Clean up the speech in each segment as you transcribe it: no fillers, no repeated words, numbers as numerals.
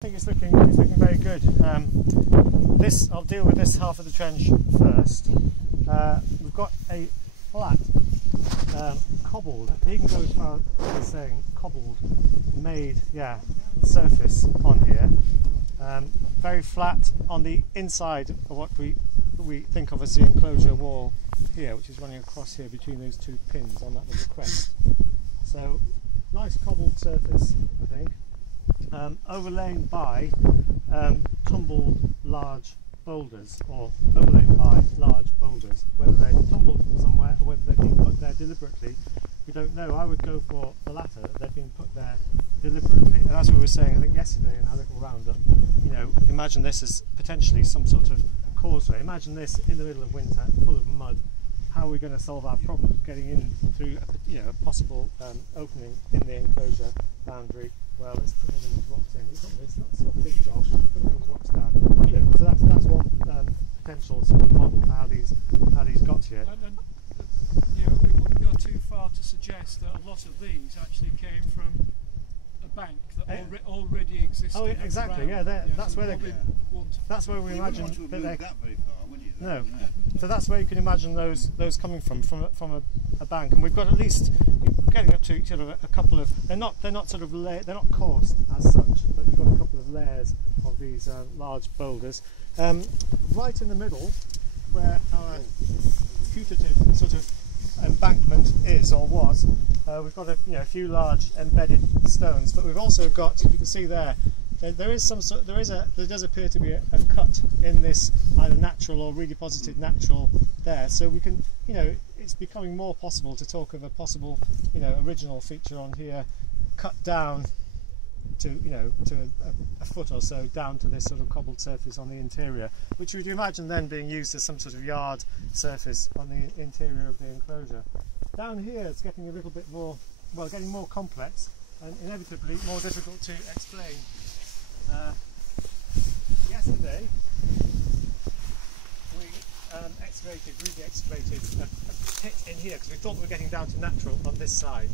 I think it's looking very good. I'll deal with this half of the trench first. We've got a flat, cobbled, you can go as far as saying cobbled, made, surface on here. Very flat on the inside of what we think of as the enclosure wall here, which is running across here between those two pins on that little crest. So, nice cobbled surface, I think. Overlain by tumbled large boulders, or overlain by large boulders. Whether they're tumbled from somewhere or whether they've been put there deliberately, we don't know. I would go for the latter, that they've been put there deliberately. And as we were saying, I think yesterday in our little roundup, imagine this as potentially some sort of causeway. Imagine this in the middle of winter, full of mud. How are we going to solve our problem of getting in through a possible opening in the enclosure boundary? Well, let's put in these rocks in. It's not a big job. Put these rocks down. So that's one potential sort of model for how these got here. And we wouldn't go too far to suggest that a lot of these actually came from a bank that already existed. Oh, exactly. That's where they. That's where we imagine that they. That very far, would you? No. So that's where you can imagine those coming from a bank, and we've got at least getting up to sort of a couple of. They're not coursed as such, but you've got a couple of layers of these large boulders. Right in the middle, where our putative sort of embankment is or was, we've got a few large embedded stones, but we've also got, you can see there does appear to be a cut in this either natural or redeposited natural there. So we can, it's becoming more possible to talk of a possible, original feature on here, cut down to, to a foot or so down to this sort of cobbled surface on the interior, which would you imagine then being used as some sort of yard surface on the interior of the enclosure. Down here it's getting a little bit more, getting more complex and inevitably more difficult to explain. Yesterday we really excavated a pit in here because we thought we were getting down to natural on this side,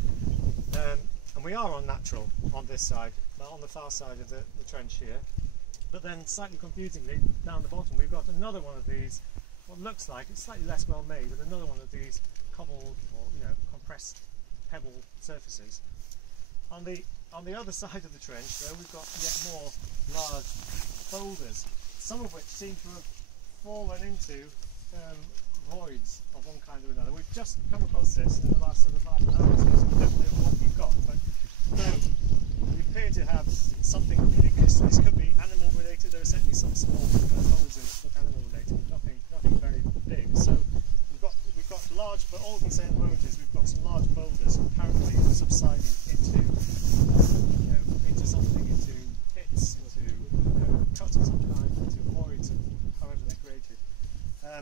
and we are on natural on this side, on the far side of the trench here. But then, slightly confusingly, down the bottom we've got another one of these. What looks like it's slightly less well made, but another one of these cobbled or compressed pebble surfaces. On the other side of the trench, though, we've got yet more large boulders, some of which seem to have fallen into voids of one kind or another. We've just come across this in the last sort of half an hour or so, so we don't know what we've got, but we appear to have something. This could be animal related. There are certainly some small holes in it that animal related, but nothing very big. So we've got large, but all we can say at the moment is we've got some large boulders apparently subsiding into something, into pits, into cuts of some kind, into voids, and however they're created.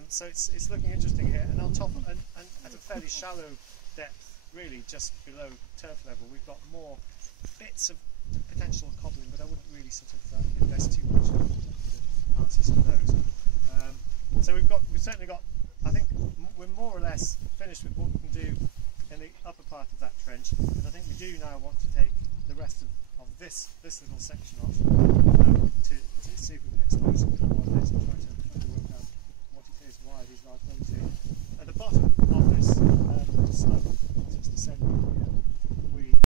So it's looking interesting here, and on top, and at a fairly shallow depth, really just below turf level, we've got more bits of potential cobbling, but I wouldn't really sort of invest too much in analysis of those. So we've certainly got. I think we're more or less finished with what we can do in the upper part of that trench, but I think we do now want to take the rest of this little section off to see if we can expose some more of this and try to work out what it is, why these large boulders here. At the bottom of this slope, as it's descending here,